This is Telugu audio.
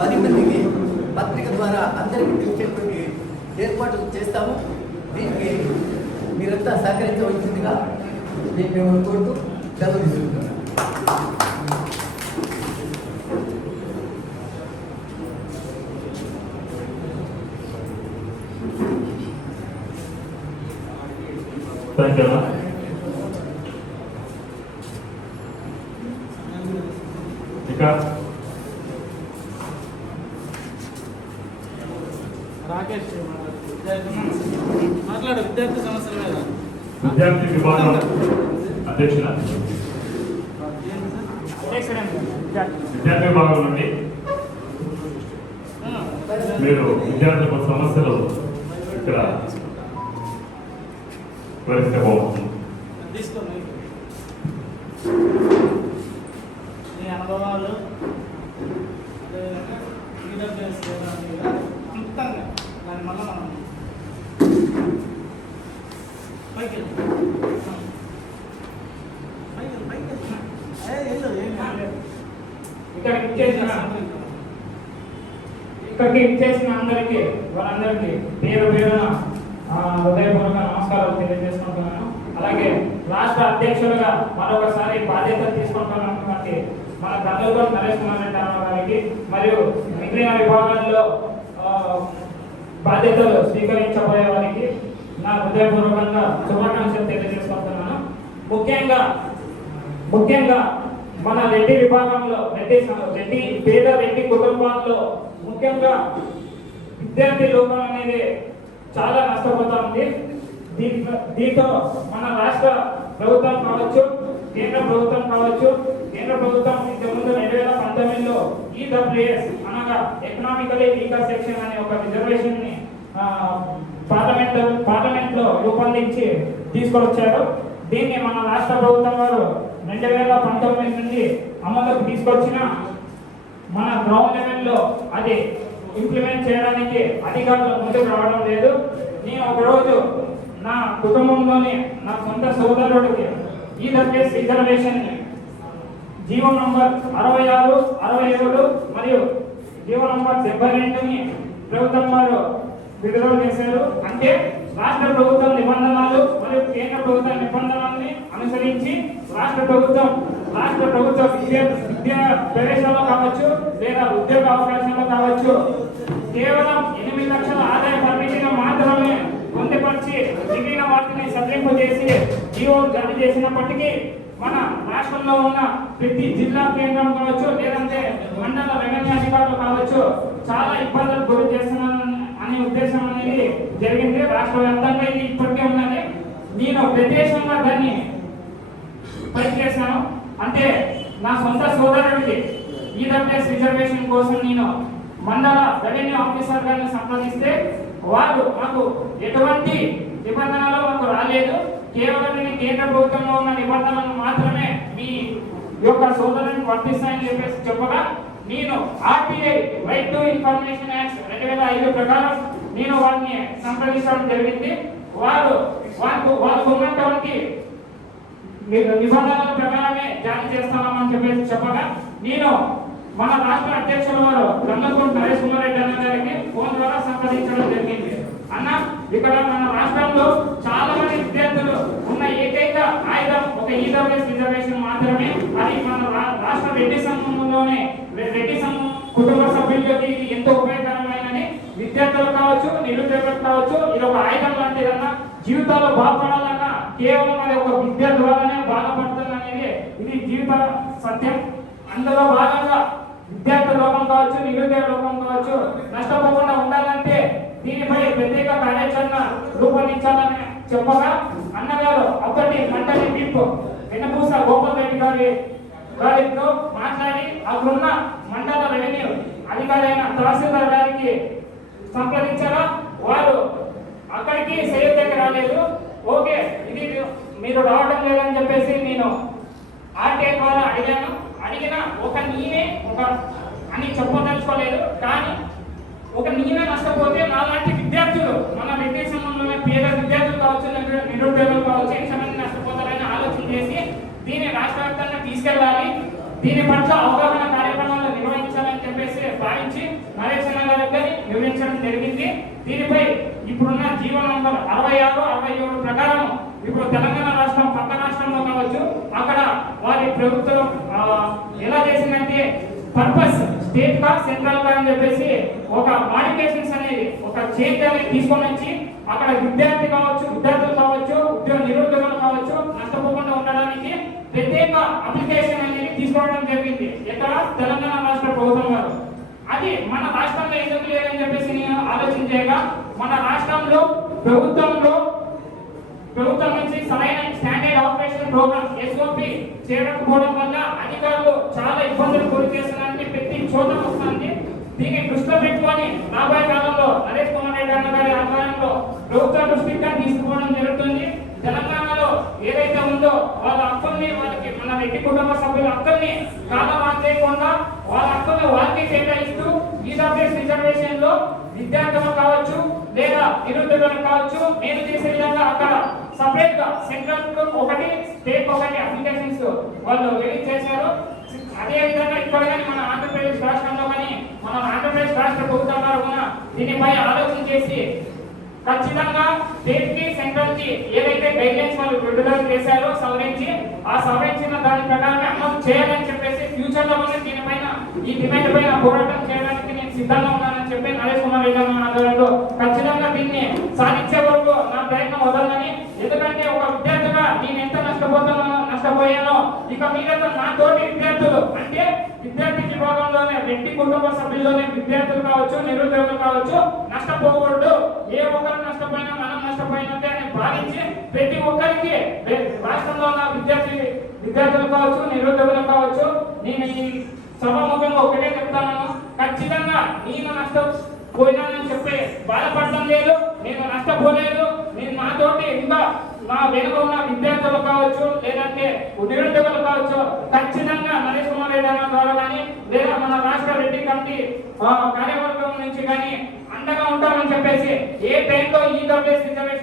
10 మందికి పత్రిక ద్వారా అందరికీ తెలిసేటువంటి ఏర్పాట్లు చేస్తాము. దీనికి మీరంతా సహకరించవలసిందిగా మేము కోరుతూ సెలవు తీసుకుంటున్నాం. రాకేష్ మాట్లాడు. విద్యార్థి సమస్యల మీద విద్యార్థి విభాగం అధ్యక్షుల విద్యార్థి విభాగం నుండి మీరు విద్యార్థుల సమస్యలు ఇక్కడ వివరిస్తే బాగుంటుంది. మీ అనుభవాలు క్లుప్తంగా దాని వల్ల మనం ఇక్కడికి ఇచ్చేసిన అందరికీ వారందరికీ పేరు పేరున హృదయపూర్వక నమస్కారాలు తెలియజేసుకుంటున్నాను. అలాగే రాష్ట్ర అధ్యక్షులుగా మరొకసారి బాధ్యతలు తీసుకుంటున్నటువంటి మన కర్నూలు నరేష్ కుమార్ రెడ్డి అన్న గారికి మరియు మిగిలిన విభాగాల్లో బాధ్యతలు స్వీకరించబోయే వారికి నా హృదయపూర్వకంగా శుభాకాంక్షలు తెలియజేసుకుంటున్నాను. ముఖ్యంగా మన రెడ్డి విభాగంలో పేద రెడ్డి కుటుంబాల్లో ముఖ్యంగా విద్యార్థి లోపం అనేది చాలా నష్టపోతా ఉంది. దీంతో మన రాష్ట్ర ప్రభుత్వం కావచ్చు, కేంద్ర ప్రభుత్వం కావచ్చు. కేంద్ర ప్రభుత్వం ఇంతకుముందు 2019లో EWS అనగా ఎకనామికలీ వీకర్ సెక్షన్ అనే ఒక రిజర్వేషన్ ని పార్లమెంట్ లో రూపొందించి తీసుకొచ్చారు. దీన్ని మన రాష్ట్ర ప్రభుత్వం వారు 2019 నుండి అమలులోకి తీసుకొచ్చిన మన గ్రౌండ్ లెవెల్లో అది ఇంప్లిమెంట్ చేయడానికి అధికారులు ముందుకు రావడం లేదు. నేను ఒకరోజు నా కుటుంబంలోని నా సొంత సోదరుడికి EWS రిజర్వేషన్ జీవో నంబర్ 66, 67 మరియు జీవో నంబర్ 72ని ప్రభుత్వం వారు విడుదల చేశారు. అంటే రాష్ట్ర ప్రభుత్వ నిబంధనలు మరియు కేంద్ర ప్రభుత్వ నిబంధనల్ని అనుసరించి రాష్ట్ర ప్రభుత్వ విద్యా ప్రవేశాల్లో కావచ్చు లేదా ఉద్యోగ అవకాశాల్లో కావచ్చు కేవలం 8 లక్షల ఆదాయ పరిమితిగా మాత్రమే పొందుపరిచి మిగిలిన వాటిని సడలింపు చేసి జీవో జారీ చేసినప్పటికీ మన రాష్ట్రంలో ఉన్న ప్రతి జిల్లా కేంద్రం కావచ్చు లేదంటే మండల రెవెన్యూ అధికారులు కావచ్చు చాలా ఇబ్బందులు గురి చేస్తున్నారని అనే ఉద్దేశం అనేది జరిగింది. రాష్ట్ర వ్యాప్తంగా ఇది ఇప్పటికే ఉన్నది. నేను ప్రత్యేకంగా దాన్ని పనిచేశాను. అంటే నా సొంత సోదరుడికి EWS రిజర్వేషన్ కోసం నేను మండల రెవెన్యూ ఆఫీసర్ గారిని సంప్రదిస్తే వారు మాకు ఎటువంటి నిబంధనలు మాకు రాలేదు. కేవలం కేంద్ర ప్రభుత్వంలో ఉన్న నిబంధనలు మాత్రమే మీ యొక్క సోదరుని వర్తిస్తాయని చెప్పగా నేను RTI right to information act 2005 ప్రకారం నేను వారిని సంప్రదించడం జరిగింది. వాళ్ళకు ఉన్నటువంటి నిబంధనల ప్రకారమే జారీ చేస్తామని చెప్పగా నేను మన రాష్ట్ర అధ్యక్షుల వారు కర్నూలు నరేష్ కుమార్ రెడ్డి అన్న గారికి ఫోన్ ద్వారా సంప్రదించడం జరిగింది. అన్న, ఇక్కడ మన రాష్ట్రంలో చాలా మంది విద్యార్థులు ఉన్న ఏకైక ఆయుధం ఒక EWS రిజర్వేషన్ మాత్రమే. అది మన రాష్ట్ర రెడ్డి సంఘంలోనే రెడ్డి సంఘం కుటుంబ సభ్యులకి ఇది ఎంతో ఉపయోగకరమైనది. విద్యార్థులు కావచ్చు, నిరుద్యోగులు కావచ్చు, ఇది ఒక ఆయుధం లాంటిదన్నా. జీవితాల్లో బాగుపడాలన్నా కేవలం అది ఒక విద్య ద్వారానే బాగుపడుతుంది అనేది ఇది జీవిత సత్యం. అందులో భాగంగా విద్యార్థి లోపం కావచ్చు, నిరుద్యోగ లోపం కావచ్చు నష్టపోకుండా ఉండాలంటే దీనిపై ప్రత్యేక కార్యాచరణ రూపొందించాలని చెప్పగా అన్నగారు అప్పటి మండలి విప్ వెన్నపూస గోపాల్ రెడ్డి గారితో మాట్లాడి అక్కడున్న మండల రెవెన్యూ అధికారి అయిన తహసీల్దార్ గారికి సంప్రదించగా వారు అక్కడికి సరిగ్గా రాలేదు. ఓకే, ఇది మీరు రావడం లేదని చెప్పేసి నేను RTI ద్వారా అడిగిన ఒక నేనే అని చెప్పదలుచుకోలేదు. కానీ ఒక నేనే నష్టపోతే నాలాంటి విద్యార్థులు మన రెడ్డి సంఘంలోనే పేద విద్యార్థులు కావచ్చు, నిరుద్యోగులు కావచ్చు ఎంతమంది నష్టపోతారని ఆలోచన చేసి దీన్ని రాష్ట్ర వ్యాప్తంగా తీసుకెళ్ళాలి, దీని పట్ల అవగాహన కార్యక్రమాలు నిర్వహించాలని చెప్పేసి భావించి దీనిపై ఇప్పుడున్న జీవో నంబర్ 66, 67 ప్రకారం ఇప్పుడు తెలంగాణ రాష్ట్రం పక్క రాష్ట్రంలో కావచ్చు, అక్కడ వారి ప్రభుత్వం ఎలా చేసిందంటే పర్పస్ స్టేట్ కా సెంట్రల్ కా అని చెప్పేసి ఒక మాడిఫికేషన్స్ అనేది ఒక చేంజ్ అనేది తీసుకొని వచ్చి అక్కడ విద్యార్థులు కావచ్చు, నిరుద్యోగులు కావచ్చు నష్టపోకుండా ఉండడానికి ప్రత్యేక అప్లికేషన్ అనేది తీసుకోవడం జరిగింది. ఎక్కడ తెలంగాణ రాష్ట్ర ప్రభుత్వం వారు. అది మన రాష్ట్రంలో ఎందుకు లేదని చెప్పేసి నేను ఆలోచించాక మన రాష్ట్రంలో ప్రభుత్వం నుంచి సరైన స్టాండర్డ్ ఆపరేషన్ ప్రోగ్రామ్ SOP చేయకపోవడం వల్ల అధికారులు చాలా ఇబ్బందులు గురి చేస్తున్నారని ప్రతి చోట వస్తుంది. దీన్ని దృష్టిలో పెట్టుకొని రాబోయే కాలంలో నరేష్ కుమార్ రెడ్డి అన్న గారి ఆధ్వర్యంలో ప్రభుత్వ దృష్టిగా తీసుకోవడం జరుగుతుంది. తెలంగాణలో ఏదైతే ఉందో వాళ్ళ హక్కుల్ని వాళ్ళకి మన రెడ్డి కుటుంబ సభ్యుల హక్కుల్ని కాలం చేయకుండా వాళ్ళ హక్కుల్ని వాళ్ళకి కేటాయిస్తూ ఈడబ్ల్యూఎస్ రిజర్వేషన్ లో విద్యార్థులు కావచ్చు లేదా నిరుద్యోగులు కావచ్చు నేను చేసే విధంగా అక్కడ సపరేట్ గా సెంట్రల్ ఒకటి స్టేట్ ఒకటి అప్లికేషన్స్ వాళ్ళు రిలీజ్ చేశారు. అదే విధంగా ఇక్కడ కానీ మన ఆంధ్రప్రదేశ్ రాష్ట్రంలో కానీ మన ఆంధ్రప్రదేశ్ రాష్ట్ర ప్రభుత్వం వారు కూడా దీనిపై ఆలోచన చేసి ఖచ్చితంగా స్టేట్ కి సెంట్రల్ కి ఏదైతే గైడ్ లైన్స్ వాళ్ళు విడుదల చేశారో సవరించిన దాని ప్రకారం అమలు చేయాలని చెప్పేసి ఫ్యూచర్ లో కూడా దీనిపైన ఈ డిమాండ్ పైన పోరాటం చేయడానికి నేను సిద్ధంగా ఉన్నానని చెప్పి నరేష్ కుమార్ రెడ్డి ఆధ్వర్యంలో ఖచ్చితంగా దీన్ని సాధించే వరకు నా ప్రయత్నం వదలని. ఎందుకంటే ఒక విద్యార్థిగా నేను ఎంత నష్టపోయానో ఇక మీద నా తోటి విద్యార్థులు అంటే విద్యార్థి విభాగంలోనే రెడ్డి కుటుంబ సభ్యుల్లోనే విద్యార్థులు కావచ్చు, నిరుద్యోగులు కావచ్చు నష్టపోకూడదు. ఏ ఒక్కరు నష్టపోయినా మనం నష్టపోయినట్టే అని భావించి ప్రతి ఒక్కరికి రాష్ట్రంలో ఉన్న విద్యార్థులు కావచ్చు, నిరుద్యోగులు కావచ్చు నేను ఈ సభాముఖంగా ఒకటే చెప్తాను, ఖచ్చితంగా నేను నష్టపోయినానని చెప్పి బాధపడటం లేదు. నేను నష్టపోలేదు. నేను నాతోటి ఇంకా నా వెనుక ఉన్న విద్యార్థులు కావచ్చు లేదంటే నిరుద్యోగులు కావచ్చు ఖచ్చితంగా నరేష్ కుమార్ రెడ్డి అన్న ద్వారా కానీ లేదా మన రాష్ట్ర రెడ్డి కమిటీ కార్యవర్గం నుంచి కానీ అండగా ఉంటామని చెప్పేసి ఏ టైంలో ఈడబ్ల్యూఎస్ రిజర్వేషన్